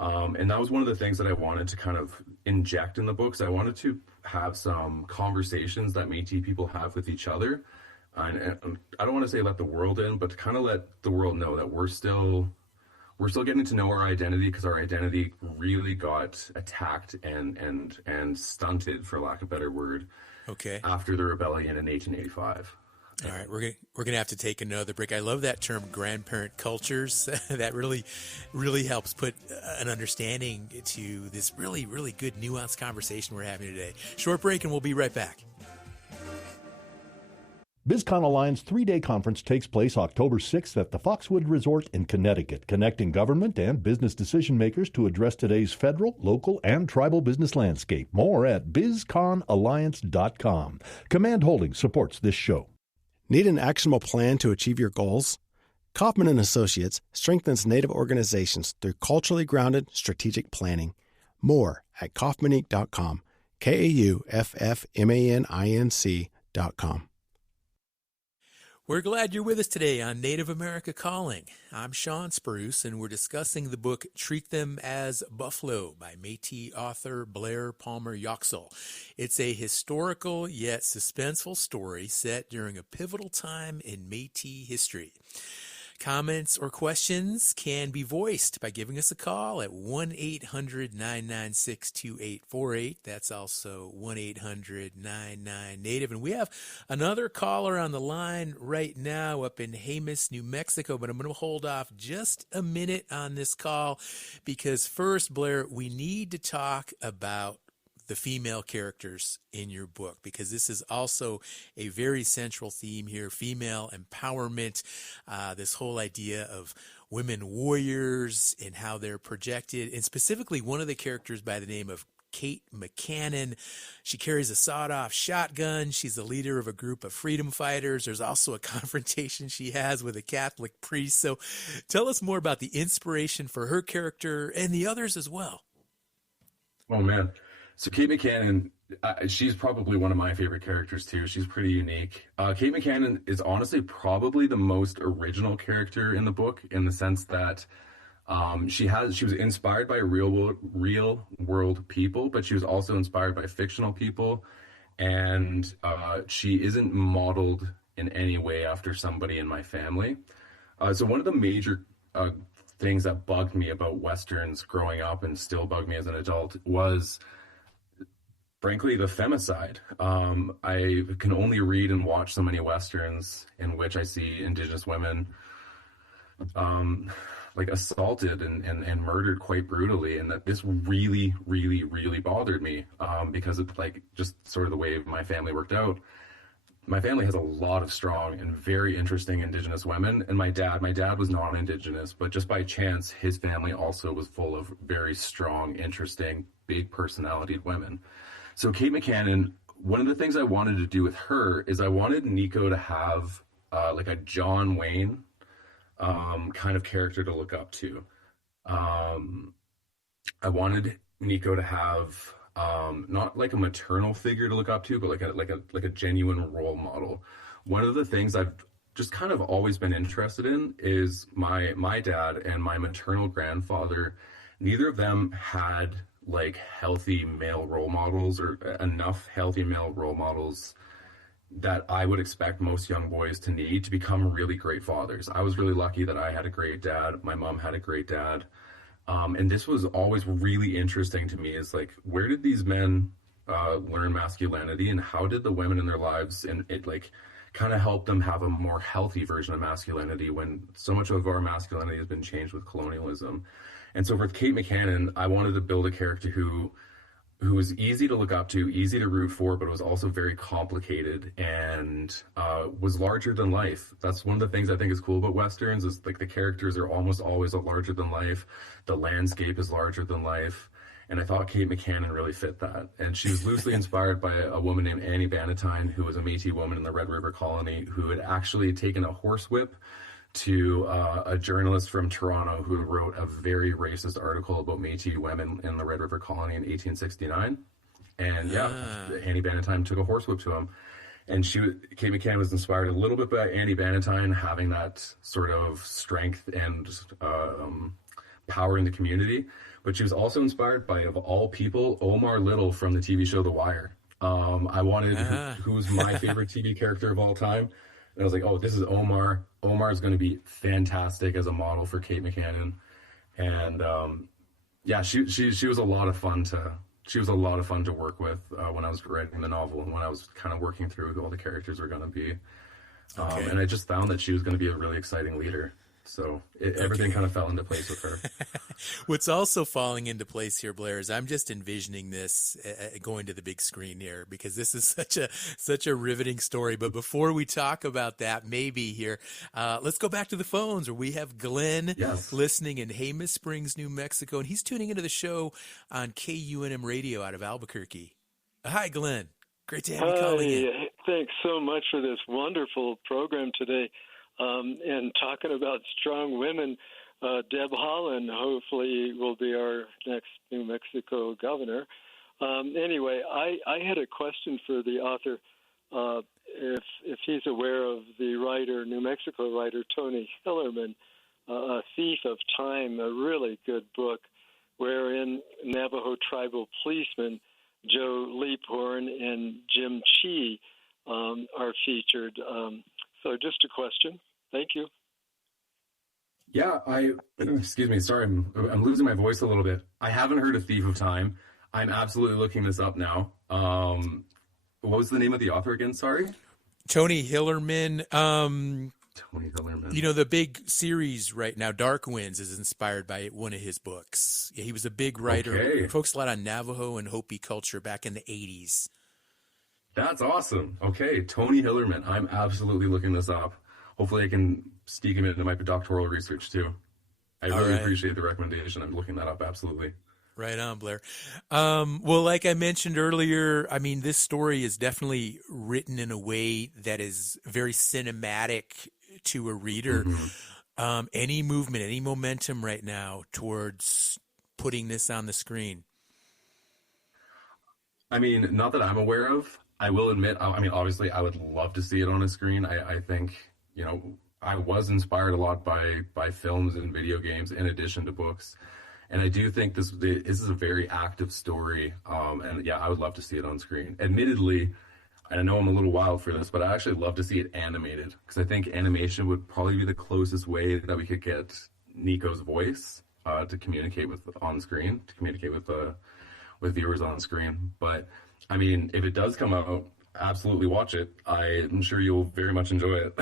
And that was one of the things that I wanted to kind of inject in the books. I wanted to have some conversations that Métis people have with each other. And I don't want to say let the world in, but to kind of let the world know that we're still getting to know our identity, because our identity really got attacked and stunted, for lack of a better word, after the rebellion in 1885. All right, we're gonna have to take another break. I love that term, grandparent cultures. That really helps put an understanding to this really, really good nuanced conversation we're having today. Short break, and we'll be right back. BizCon Alliance 3-day conference takes place October 6th at the Foxwood Resort in Connecticut, connecting government and business decision makers to address today's federal, local, and tribal business landscape. More at bizconalliance.com. Command Holdings supports this show. Need an actionable plan to achieve your goals? Kaufman & Associates strengthens Native organizations through culturally grounded strategic planning. More at kaufmaninc.com, KAUFFMANINC.com. We're glad you're with us today on Native America Calling. I'm Sean Spruce, and we're discussing the book Treat Them as Buffalo by Métis author Blair Palmer Yoxall. It's a historical yet suspenseful story set during a pivotal time in Métis history. Comments or questions can be voiced by giving us a call at 1-800-996-2848. That's also 1-800-99-NATIVE. And we have another caller on the line right now up in Jemez, New Mexico, but I'm going to hold off just a minute on this call because first, Blair, we need to talk about the female characters in your book, because this is also a very central theme here, female empowerment, this whole idea of women warriors and how they're projected. And specifically, one of the characters by the name of Kate McCannon, she carries a sawed-off shotgun. She's the leader of a group of freedom fighters. There's also a confrontation she has with a Catholic priest. So tell us more about the inspiration for her character and the others as well. Oh, man. So Kate McCannon, she's probably one of my favorite characters too. She's pretty unique. Kate McCannon is honestly probably the most original character in the book, in the sense that she was inspired by real world people, but she was also inspired by fictional people, and she isn't modeled in any way after somebody in my family. So one of the major things that bugged me about Westerns growing up, and still bug me as an adult, was frankly the femicide. I can only read and watch so many Westerns in which I see Indigenous women like assaulted and murdered quite brutally, and that this really, really, really bothered me because of like just sort of the way my family worked out. My family has a lot of strong and very interesting Indigenous women, and my dad was non-Indigenous, but just by chance, his family also was full of very strong, interesting, big personality women. So Kate McCannon, one of the things I wanted to do with her is I wanted Nico to have like a John Wayne kind of character to look up to. I wanted Nico to have not like a maternal figure to look up to, but like a genuine role model. One of the things I've just kind of always been interested in is my dad and my maternal grandfather. Neither of them had like healthy male role models, or enough healthy male role models that I would expect most young boys to need to become really great fathers. I was really lucky that I had a great dad. My mom had a great dad. And this was always really interesting to me, is like, where did these men learn masculinity, and how did the women in their lives and it like kind of help them have a more healthy version of masculinity when so much of our masculinity has been changed with colonialism. And so with Kate McCannon, I wanted to build a character who was easy to look up to, easy to root for, but was also very complicated and was larger than life. That's one of the things I think is cool about Westerns, is like the characters are almost always a larger than life. The landscape is larger than life. And I thought Kate McCannon really fit that. And she was loosely inspired by a woman named Annie Bannatyne, who was a Métis woman in the Red River Colony, who had actually taken a horsewhip to a journalist from Toronto who wrote a very racist article about Métis women in the Red River Colony in 1869. And Annie Bannatyne took a horsewhip to him. And Kate McCannon was inspired a little bit by Annie Bannatyne, having that sort of strength and power in the community. But she was also inspired by, of all people, Omar Little from the TV show The Wire. I wanted who's my favorite TV character of all time. And I was like, oh, this is Omar. Omar's going to be fantastic as a model for Kate McCannon. And she was a lot of fun to work with when I was writing the novel, and when I was kind of working through who all the characters were going to be. And I just found that she was going to be a really exciting leader. So everything kind of fell into place with her. What's also falling into place here, Blair, is I'm just envisioning this going to the big screen here, because this is such a riveting story. But before we talk about that, maybe here, let's go back to the phones where we have Glenn listening in Jemez Springs, New Mexico, and he's tuning into the show on KUNM Radio out of Albuquerque. Hi, Glenn. Great to have you calling in. Thanks so much for this wonderful program today. And talking about strong women, Deb Haaland hopefully will be our next New Mexico governor. Anyway, I had a question for the author, if he's aware of the writer, New Mexico writer Tony Hillerman, A Thief of Time, a really good book, wherein Navajo tribal policemen Joe Leaphorn and Jim Chee are featured. So just a question. Thank you. Yeah, excuse me, sorry, I'm losing my voice a little bit. I haven't heard of Thief of Time. I'm absolutely looking this up now. What was the name of the author again? Sorry? Tony Hillerman. Tony Hillerman. You know, the big series right now, Dark Winds, is inspired by one of his books. Yeah, he was a big writer. Okay. He focused a lot on Navajo and Hopi culture back in the 80s. That's awesome. Okay, Tony Hillerman. I'm absolutely looking this up. Hopefully I can sneak him into my doctoral research too. I really appreciate the recommendation. I'm looking that up, absolutely. Right on, Blair. Well, like I mentioned earlier, I mean, this story is definitely written in a way that is very cinematic to a reader. Mm-hmm. Any movement, any momentum right now towards putting this on the screen? I mean, not that I'm aware of. I will admit, I mean, obviously I would love to see it on a screen. I think, you know, I was inspired a lot by films and video games in addition to books. And I do think this is a very active story. And yeah, I would love to see it on screen. Admittedly, I know I'm a little wild for this, but I actually love to see it animated, because I think animation would probably be the closest way that we could get Nico's voice to communicate with on screen, to communicate with viewers on screen. But I mean, if it does come out, absolutely watch it. I'm sure you'll very much enjoy it.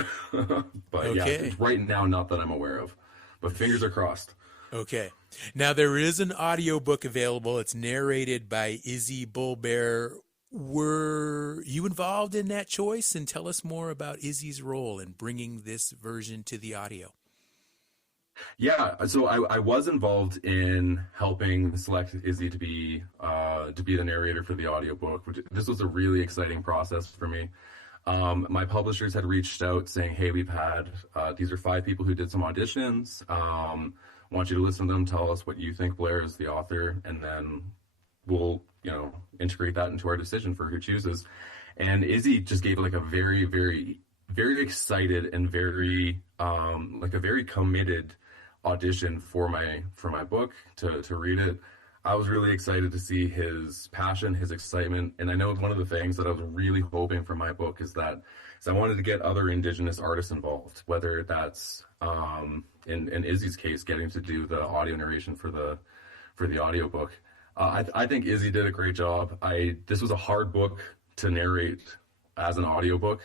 But yeah, right now, not that I'm aware of, but fingers are crossed. Okay. Now there is an audiobook available. It's narrated by Izzy Bulbear. Were you involved in that choice? And tell us more about Izzy's role in bringing this version to the audio. Yeah, so I was involved in helping select Izzy to be the narrator for the audiobook. This was a really exciting process for me. My publishers had reached out saying, hey, we've had, these are 5 people who did some auditions. Want you to listen to them, tell us what you think, Blair, is the author, and then we'll integrate that into our decision for who chooses. And Izzy just gave like a very, very, very excited and very like a very committed audition for my book to read it. I was really excited to see his passion, his excitement. And I know one of the things that I was really hoping for my book is I wanted to get other Indigenous artists involved, whether that's in Izzy's case, getting to do the audio narration for the audiobook. I think Izzy did a great job. This was a hard book to narrate as an audiobook.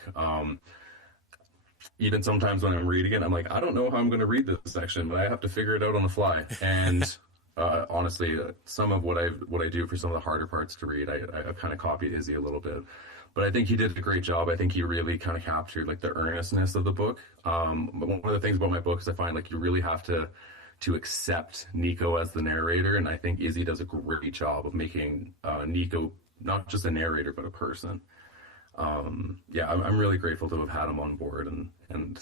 Even sometimes when I'm reading it, I'm like, I don't know how I'm going to read this section, but I have to figure it out on the fly. And honestly, some of what I do for some of the harder parts to read, I've kind of copied Izzy a little bit. But I think he did a great job. I think he really kind of captured like the earnestness of the book. But one of the things about my book is I find like you really have to accept Nico as the narrator, and I think Izzy does a great job of making Nico not just a narrator but a person. I'm really grateful to have had him on board, and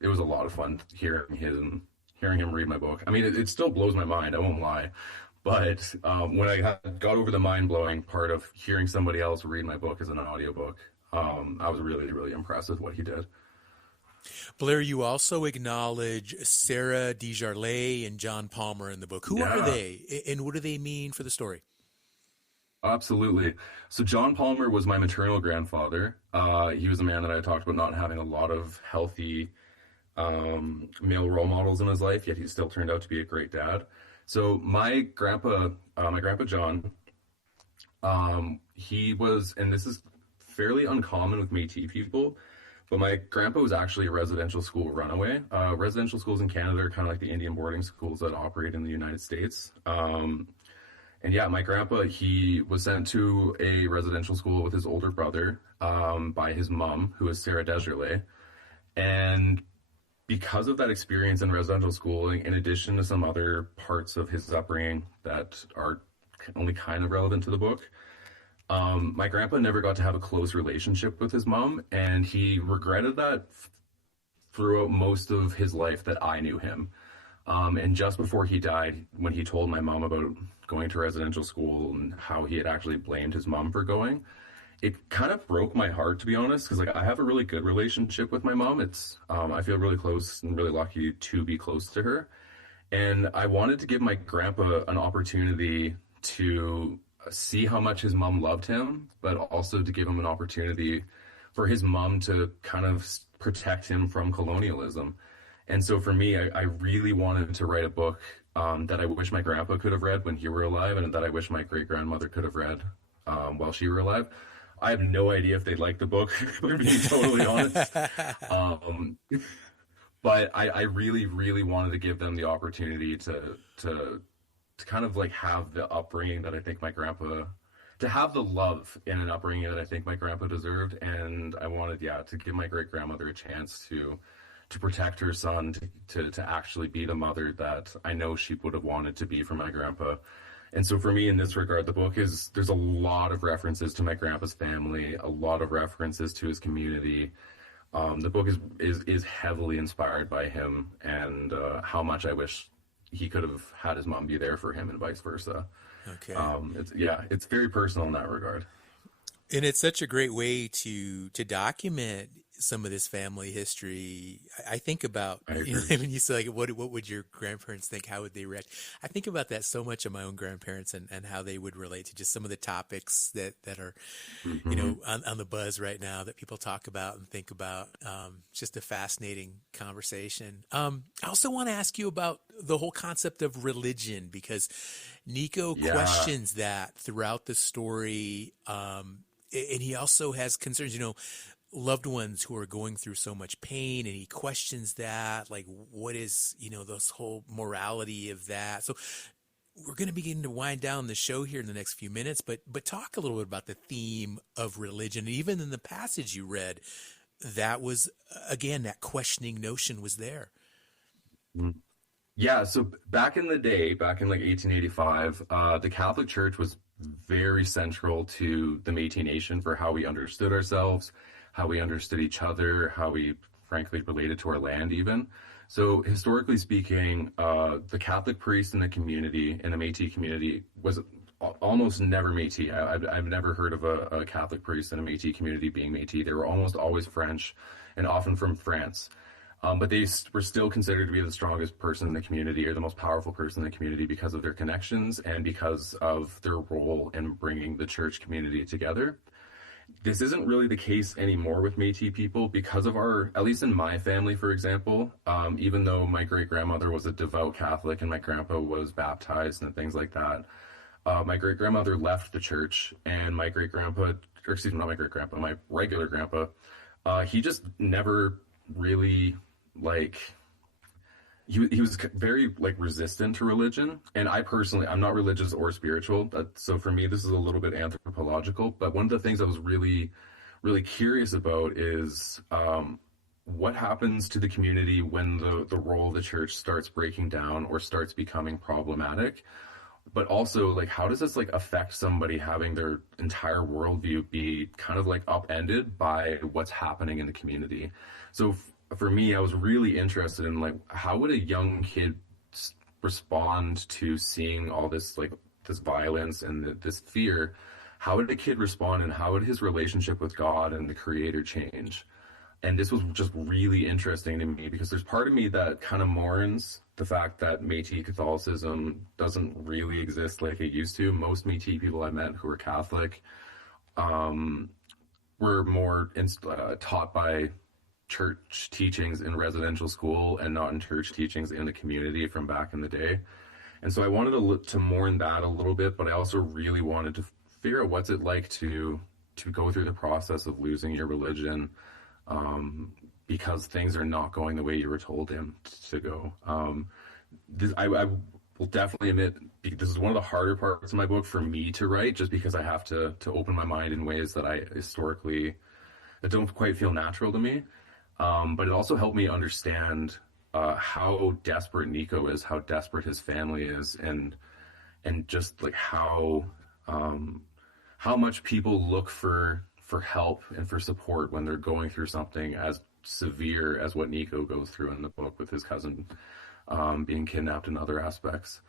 it was a lot of fun hearing him read my book. I mean, it still blows my mind, I won't lie. But when I got over the mind-blowing part of hearing somebody else read my book as an audiobook, I was really, really impressed with what he did. Blair, you also acknowledge Sarah Desjardins and John Palmer in the book. Who are they, and what do they mean for the story? Absolutely. So John Palmer was my maternal grandfather. He was a man that I talked about not having a lot of healthy male role models in his life, yet he still turned out to be a great dad. So my grandpa John, he was, and this is fairly uncommon with Métis people, but my grandpa was actually a residential school runaway. Residential schools in Canada are kind of like the Indian boarding schools that operate in the United States. And yeah, my grandpa, he was sent to a residential school with his older brother by his mom, who is Sarah Desjardins. And because of that experience in residential schooling, in addition to some other parts of his upbringing that are only kind of relevant to the book, my grandpa never got to have a close relationship with his mom, and he regretted that throughout most of his life that I knew him. And just before he died, when he told my mom about going to residential school and how he had actually blamed his mom for going, it kind of broke my heart, to be honest, because like I have a really good relationship with my mom. It's I feel really close and really lucky to be close to her, and I wanted to give my grandpa an opportunity to see how much his mom loved him, but also to give him an opportunity for his mom to kind of protect him from colonialism. And so for me, I really wanted to write a book that I wish my grandpa could have read when he were alive, and that I wish my great-grandmother could have read while she were alive. I have no idea if they'd like the book, to be totally honest. But I really, really wanted to give them the opportunity to kind of like have the upbringing that I think my grandpa, to have the love in an upbringing that I think my grandpa deserved. And I wanted, to give my great-grandmother a chance to protect her son, to actually be the mother that I know she would have wanted to be for my grandpa. And so for me, in this regard, the book there's a lot of references to my grandpa's family, a lot of references to his community. The book is heavily inspired by him, and how much I wish he could have had his mom be there for him and vice versa. Okay. It's very personal in that regard. And it's such a great way to document some of this family history. I think about, when you say like, what would your grandparents think? How would they react? I think about that so much of my own grandparents and how they would relate to just some of the topics that are, on the buzz right now that people talk about and think about. Just a fascinating conversation. I also want to ask you about the whole concept of religion, because Nico questions that throughout the story. And he also has concerns, loved ones who are going through so much pain, and he questions that, like, what is, this whole morality of that. So we're going to begin to wind down the show here in the next few minutes, but talk a little bit about the theme of religion. And even in the passage you read, that was, again, that questioning notion was there. Yeah, so back in the day, back in like 1885, the Catholic Church was very central to the Métis Nation for how we understood ourselves, how we understood each other, how we frankly related to our land even. So historically speaking, the Catholic priest in the community, in the Métis community, was almost never Métis. I've never heard of a Catholic priest in a Métis community being Métis. They were almost always French, and often from France. But they were still considered to be the strongest person in the community, or the most powerful person in the community, because of their connections and because of their role in bringing the church community together. This isn't really the case anymore with Métis people because of at least in my family, for example, even though my great-grandmother was a devout Catholic and my grandpa was baptized and things like that, my great-grandmother left the church, and my great-grandpa, or excuse me, not my great-grandpa, my regular grandpa, he just never really, he was very resistant to religion. And I personally, I'm not religious or spiritual, so for me this is a little bit anthropological. But one of the things I was really curious about is what happens to the community when the role of the church starts breaking down or starts becoming problematic. But also, how does this affect somebody having their entire worldview be kind of upended by what's happening in the community? So for me, I was really interested in how would a young kid respond to seeing all this this violence and this fear? How would a kid respond, and how would his relationship with God and the Creator change? And this was just really interesting to me because there's part of me that kind of mourns the fact that Métis Catholicism doesn't really exist like it used to. Most Métis people I met who were Catholic were more taught by church teachings in residential school and not in church teachings in the community from back in the day. And so I wanted to mourn that a little bit, but I also really wanted to figure out what's it like to go through the process of losing your religion because things are not going the way you were told them to go. I will definitely admit this is one of the harder parts of my book for me to write, just because I have to open my mind in ways that that don't quite feel natural to me. But it also helped me understand how desperate Nico is, how desperate his family is, and just how much people look for help and for support when they're going through something as severe as what Nico goes through in the book with his cousin being kidnapped and other aspects.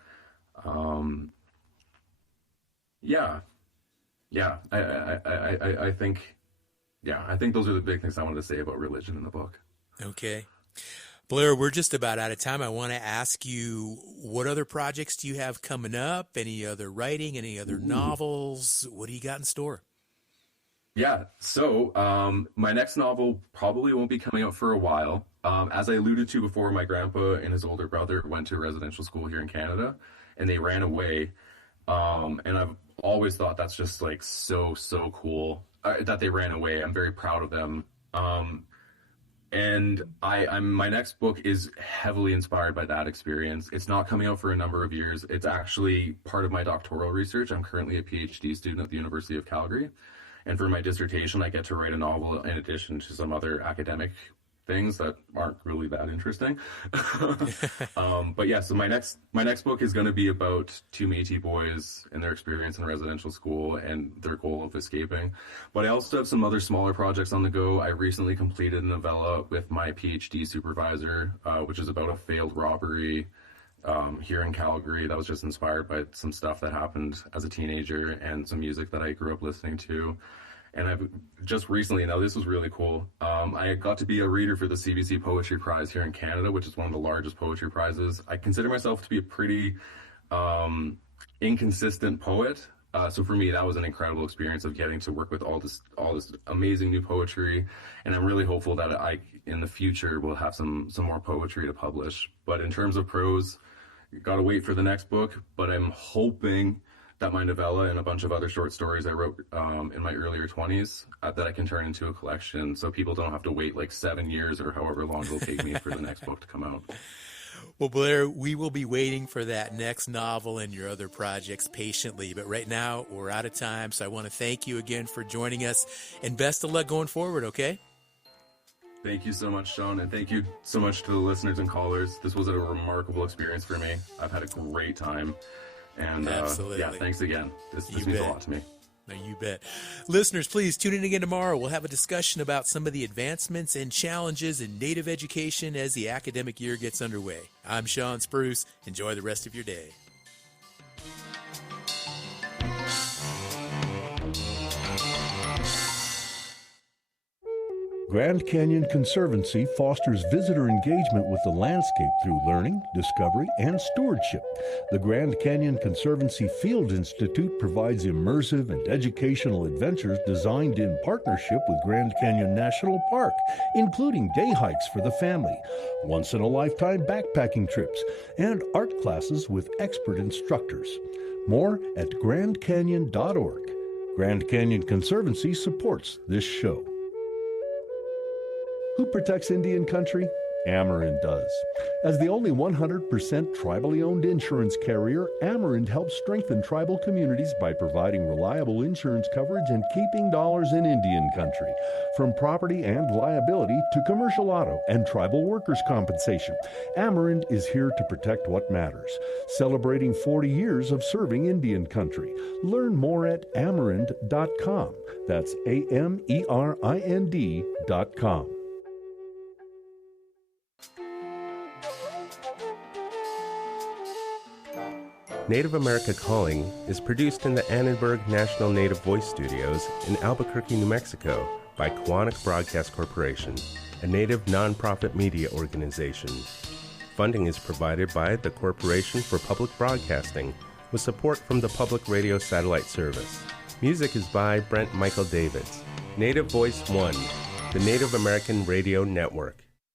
I think those are the big things I wanted to say about religion in the book. Okay. Blair, we're just about out of time. I want to ask you, what other projects do you have coming up? Any other writing, any other novels? What do you got in store? Yeah, so my next novel probably won't be coming out for a while. As I alluded to before, my grandpa and his older brother went to residential school here in Canada, and they ran away. And I've always thought that's just so cool that they ran away. I'm very proud of them. And my next book is heavily inspired by that experience. It's not coming out for a number of years. It's actually part of my doctoral research. I'm currently a PhD student at the University of Calgary. And for my dissertation, I get to write a novel in addition to some other academic things that aren't really that interesting. But yeah, so my next book is going to be about two Métis boys and their experience in residential school and their goal of escaping. But I also have some other smaller projects on the go. I recently completed a novella with my PhD supervisor, which is about a failed robbery here in Calgary that was just inspired by some stuff that happened as a teenager and some music that I grew up listening to. And I've just recently, now this was really cool, I got to be a reader for the CBC Poetry Prize here in Canada, which is one of the largest poetry prizes. I consider myself to be a pretty inconsistent poet. So for me, that was an incredible experience of getting to work with all this amazing new poetry. And I'm really hopeful that I, in the future, will have some more poetry to publish. But in terms of prose, got to wait for the next book. But I'm hoping that my novella and a bunch of other short stories I wrote in my earlier 20s that I can turn into a collection, so people don't have to wait 7 years or however long it'll take me for the next book to come out. Well, Blair, we will be waiting for that next novel and your other projects patiently. But right now, we're out of time, so I want to thank you again for joining us, and best of luck going forward, okay? Thank you so much, Sean, and thank you so much to the listeners and callers. This was a remarkable experience for me. I've had a great time. And absolutely. Thanks again. This means a lot to me. No, you bet. Listeners, please tune in again tomorrow. We'll have a discussion about some of the advancements and challenges in Native education as the academic year gets underway. I'm Sean Spruce. Enjoy the rest of your day. Grand Canyon Conservancy fosters visitor engagement with the landscape through learning, discovery, and stewardship. The Grand Canyon Conservancy Field Institute provides immersive and educational adventures designed in partnership with Grand Canyon National Park, including day hikes for the family, once-in-a-lifetime backpacking trips, and art classes with expert instructors. More at grandcanyon.org. Grand Canyon Conservancy supports this show. Who protects Indian country? Amerind does. As the only 100% tribally owned insurance carrier, Amerind helps strengthen tribal communities by providing reliable insurance coverage and keeping dollars in Indian country. From property and liability to commercial auto and tribal workers' compensation, Amerind is here to protect what matters. Celebrating 40 years of serving Indian country. Learn more at amerind.com. That's AMERIND.com. Native America Calling is produced in the Annenberg National Native Voice Studios in Albuquerque, New Mexico by Quantic Broadcast Corporation, a Native nonprofit media organization. Funding is provided by the Corporation for Public Broadcasting with support from the Public Radio Satellite Service. Music is by Brent Michael Davids. Native Voice One, the Native American Radio Network.